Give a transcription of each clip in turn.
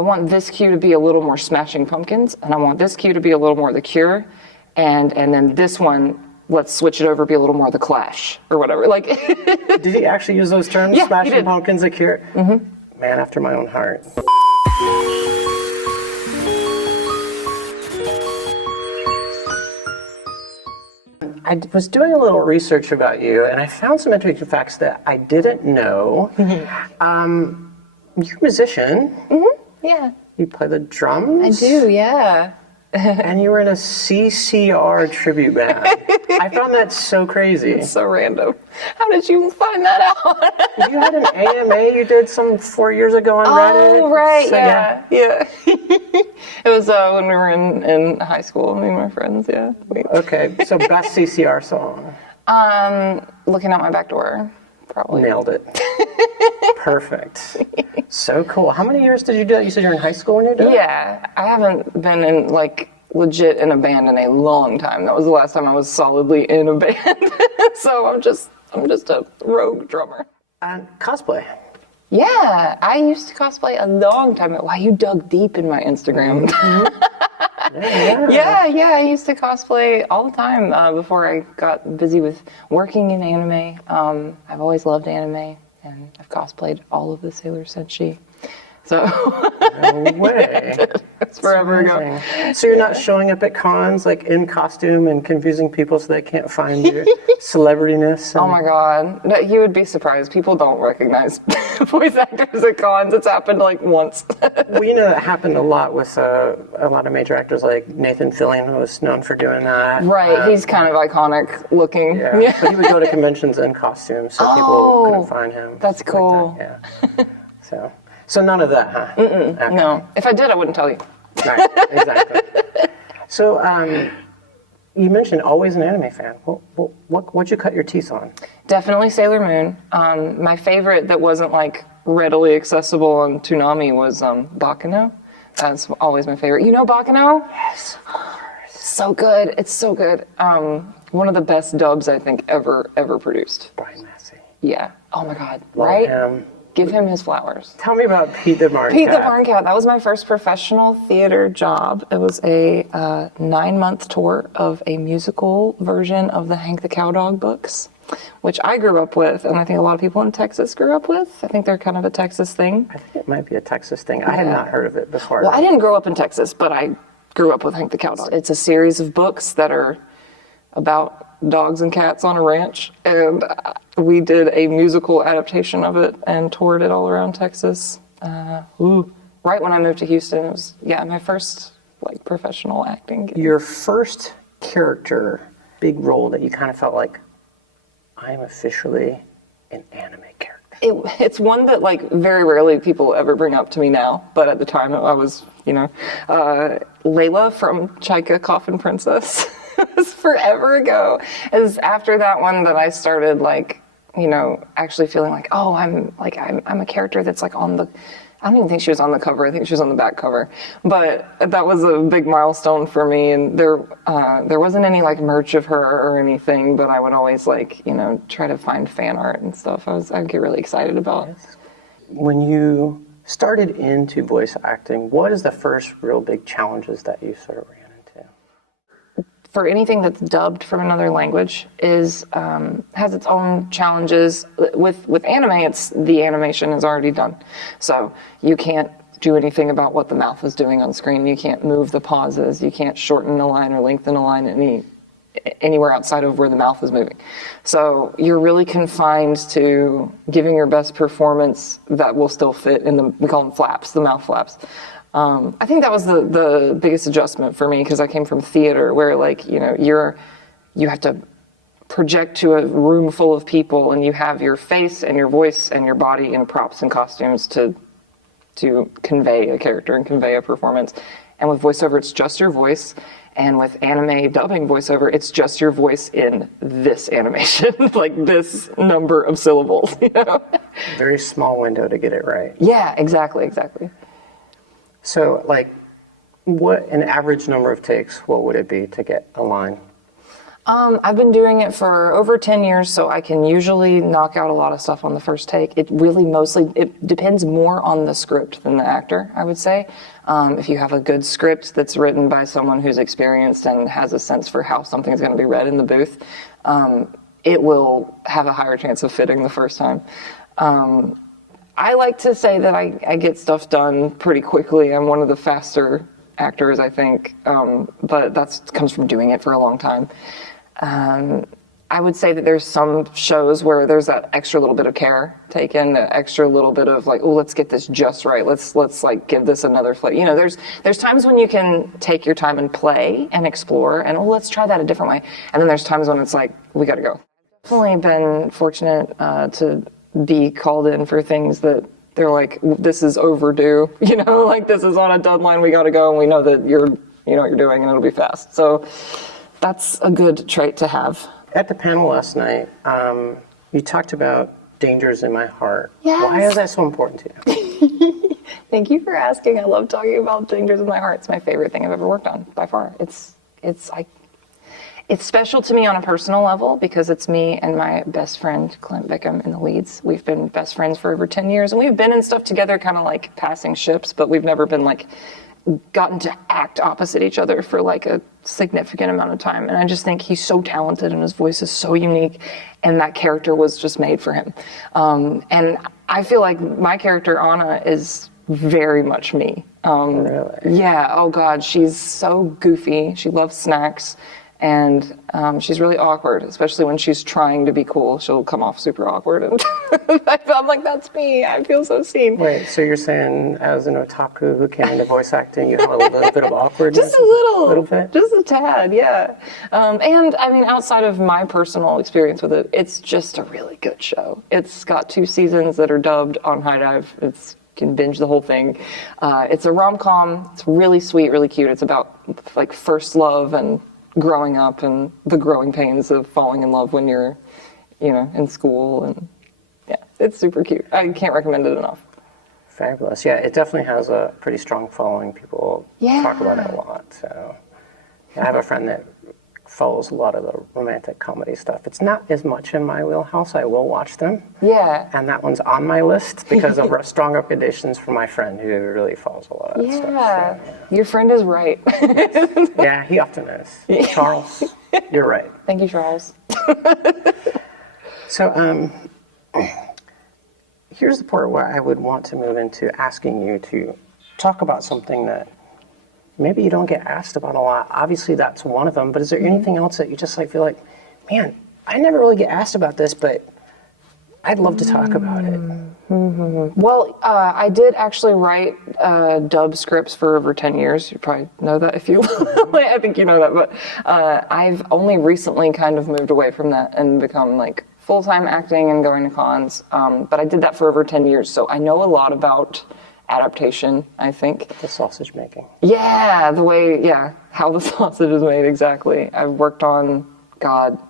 I want this cue to be a little more Smashing Pumpkins, and I want this cue to be a little more The Cure, and then this one, let's switch it over, be a little more The Clash, or whatever. Like, did he actually use those terms? Yeah, Smashing Pumpkins, The Cure? Mm-hmm. Man after my own heart. I was doing a little research about you, and I found some interesting facts that I didn't know. You're a musician. Yeah. You play the drums. I do, yeah. And you were in a CCR tribute band. I found that so crazy. It's so random. How did you find that out? You had an AMA you did some 4 years ago on Reddit. Oh, right, So, yeah. It was when we were in high school, me and my friends, yeah. Okay, so best CCR song. Looking Out My Back Door, probably. Nailed it. Perfect. So cool. How many years did you do that? You said you're in high school when you did it? Yeah, I haven't been in, like, legit in a band in a long time. That was the last time I was solidly in a band. So I'm just a rogue drummer. And cosplay. Yeah, I used to cosplay a long time ago. Wow, you dug deep in my Instagram. Yeah, I used to cosplay all the time before I got busy with working in anime. I've always loved anime, and I've cosplayed all of the Sailor Senshi. So No way. It's forever ago. So you're not showing up at cons like in costume and confusing people so they can't find your celebrityness? Oh my God, you would be surprised. People don't recognize voice actors at cons. It's happened like once. Well, you know that happened a lot with a lot of major actors like Nathan Fillion was known for doing that. Right, he's kind of iconic looking. Yeah, but he would go to conventions in costume so people couldn't find him. That's cool. Like that. Yeah. So none of that, huh? Okay. No, if I did, I wouldn't tell you. Right, exactly. So, you mentioned always an anime fan. What'd you cut your teeth on? Definitely Sailor Moon. My favorite that wasn't like readily accessible on Toonami was Baccano. That's always my favorite. You know Baccano? Yes, of course. So good. It's so good. One of the best dubs I think ever produced. Brian Massey. Yeah. Oh my God. Love right? him. Give him his flowers. Tell me about Pete the Barn Pete Cat. the Barn Cat. That was my first professional theater job. It was a 9-month tour of a musical version of the Hank the Cowdog books, which I grew up with, and I think a lot of people in Texas grew up with. I think they're kind of a Texas thing. I think it might be a Texas thing. I had not heard of it before. Well, I didn't grow up in Texas, but I grew up with Hank the Cowdog. It's a series of books that are about dogs and cats on a ranch, and we did a musical adaptation of it and toured it all around Texas. Right when I moved to Houston, it was my first like professional acting gig. Your first character, big role that you kind of felt like, I am officially an anime character. It's one that like very rarely people ever bring up to me now, but at the time I was, Leila from Chaika, Coffin Princess. It was forever ago. It was after that one that I started actually feeling like, oh, I'm a character that's like on the, I don't even think she was on the cover. I think she was on the back cover. But that was a big milestone for me. And there wasn't any like merch of her or anything, but I would always try to find fan art and stuff. I'd get really excited about. When you started into voice acting, what is the first real big challenges that you sort of ran into? For anything that's dubbed from another language has its own challenges. With anime, it's the animation is already done. So you can't do anything about what the mouth is doing on screen. You can't move the pauses. You can't shorten a line or lengthen a line anywhere outside of where the mouth is moving. So you're really confined to giving your best performance that will still fit in we call them flaps, the mouth flaps. I think that was the biggest adjustment for me because I came from theater where you have to project to a room full of people and you have your face and your voice and your body and props and costumes to convey a character and convey a performance. And with voiceover, it's just your voice. And with anime dubbing voiceover, it's just your voice in this animation, like this number of syllables. Very small window to get it right. Yeah, exactly. So, what an average number of takes, what would it be to get a line? I've been doing it for over 10 years, so I can usually knock out a lot of stuff on the first take. It really it depends more on the script than the actor, I would say. If you have a good script that's written by someone who's experienced and has a sense for how something's going to be read in the booth, it will have a higher chance of fitting the first time. I like to say that I get stuff done pretty quickly. I'm one of the faster actors, I think, but that comes from doing it for a long time. I would say that there's some shows where there's that extra little bit of care taken, that extra little bit of like, oh, let's get this just right. Let's like give this another flavor. You know, there's times when you can take your time and play and explore, and let's try that a different way. And then there's times when it's like, we got to go. Definitely been fortunate to be called in for things that they're like, this is overdue. You know, like this is on a deadline. We got to go, and we know that you know what you're doing, and it'll be fast. So that's a good trait to have. At the panel last night, you talked about dangers in my heart. Yes. Why is that so important to you? Thank you for asking. I love talking about dangers in my heart. It's my favorite thing I've ever worked on, by far. It's special to me on a personal level because it's me and my best friend, Clint Bickham, in the leads. We've been best friends for over 10 years, and we've been in stuff together, kind of like passing ships, but we've never been like gotten to act opposite each other for like a significant amount of time. And I just think he's so talented and his voice is so unique, and that character was just made for him. And I feel like my character, Anna, is very much me. Really? Yeah, oh God, she's so goofy. She loves snacks. And she's really awkward, especially when she's trying to be cool. She'll come off super awkward. And I'm like, that's me. I feel so seen. Wait, so you're saying as an otaku who came into voice acting, you have a little bit of awkwardness? Just a little. A little bit? Just a tad, yeah. And I mean, outside of my personal experience with it, it's just a really good show. It's got 2 seasons that are dubbed on High Dive. You can binge the whole thing. It's a rom-com. It's really sweet, really cute. It's about like first love and growing up and the growing pains of falling in love when you're, in school. And yeah, it's super cute. I can't recommend it enough. Fabulous. Yeah, it definitely has a pretty strong following. People talk about it a lot. So I have a friend that follows a lot of the romantic comedy stuff. It's not as much in my wheelhouse. I will watch them. Yeah. And that one's on my list because of strong recommendations from my friend who really follows a lot of that stuff. So, yeah. Your friend is right. Yeah, he often is. Charles, you're right. Thank you, Charles. So, here's the part where I would want to move into asking you to talk about something that maybe you don't get asked about a lot. Obviously, that's one of them. But is there anything else that you just feel like, man, I never really get asked about this, but I'd love to talk about it? Mm-hmm. Well, I did actually write dub scripts for over 10 years. You probably know that if you... I think you know that. But I've only recently kind of moved away from that and become full-time acting and going to cons. But I did that for over 10 years. So I know a lot about adaptation, I think. The sausage making. Yeah, how the sausage is made, exactly. I've worked on,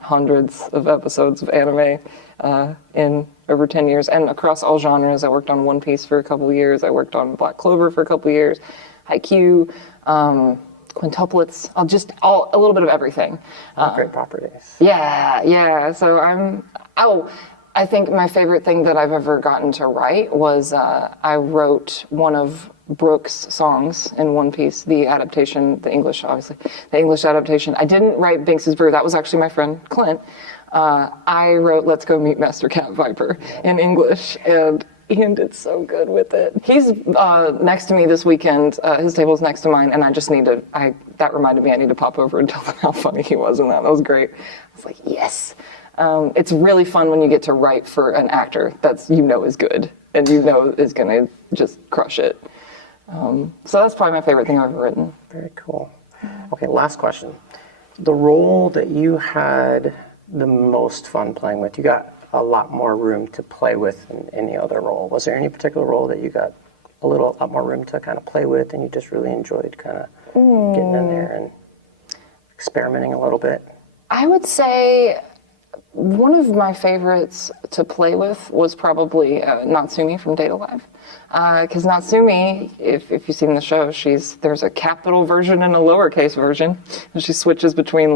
hundreds of episodes of anime in over 10 years, and across all genres. I worked on One Piece for a couple of years, I worked on Black Clover for a couple of years, Haikyuu, quintuplets, a little bit of everything. Great properties. Yeah, so I think my favorite thing that I've ever gotten to write was I wrote one of Brook's songs in One Piece, the adaptation, the English adaptation. I didn't write Binks's Brew. That was actually my friend Clint. I wrote Let's Go Meet Master Cat Viper in English, and Ian did so good with it. He's next to me this weekend. His table's next to mine, and that reminded me I need to pop over and tell him how funny he was in that. That was great. I was like, yes. It's really fun when you get to write for an actor that's is good and is going to just crush it. So that's probably my favorite thing I've ever written. Very cool. Okay, last question. The role that you had the most fun playing with, you got a lot more room to play with than any other role. Was there any particular role that you got a lot more room to kind of play with and you just really enjoyed kind of getting in there and experimenting a little bit? I would say one of my favorites to play with was probably Natsumi from Date Alive. Because Natsumi, if you've seen the show, there's a capital version and a lowercase version, and she switches between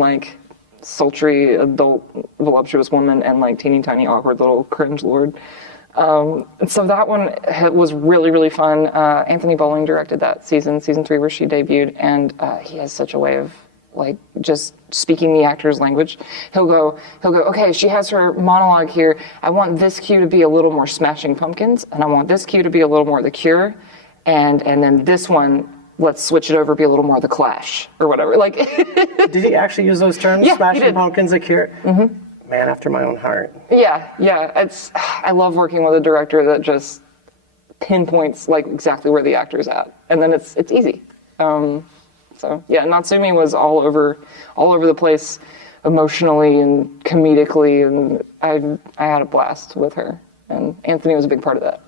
sultry, adult, voluptuous woman and like teeny tiny, awkward little cringe lord. And so that one was really, really fun. Anthony Bowling directed that season 3 where she debuted, and he has such a way of like just speaking the actor's language. He'll go, okay, she has her monologue here. I want this cue to be a little more Smashing Pumpkins, and I want this cue to be a little more The Cure, and then this one, let's switch it over, be a little more The Clash or whatever. Like, did he actually use those terms? Yeah, Smashing Pumpkins, The Cure. Mm-hmm. Man after my own heart. Yeah. I love working with a director that just pinpoints like exactly where the actor's at, and then it's easy. So yeah, Natsumi was all over the place, emotionally and comedically, and I had a blast with her, and Anthony was a big part of that.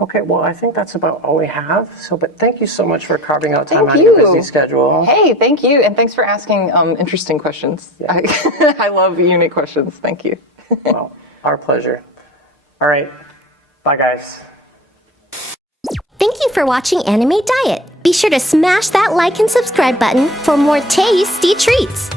Okay, well, I think that's about all we have. But thank you so much for carving out time Thank out of you. your busy schedule. Hey, thank you, and thanks for asking interesting questions. Yeah. I love unique questions. Thank you. Well, our pleasure. All right, bye guys. Thank you for watching Anime Diet. Be sure to smash that like and subscribe button for more tasty treats.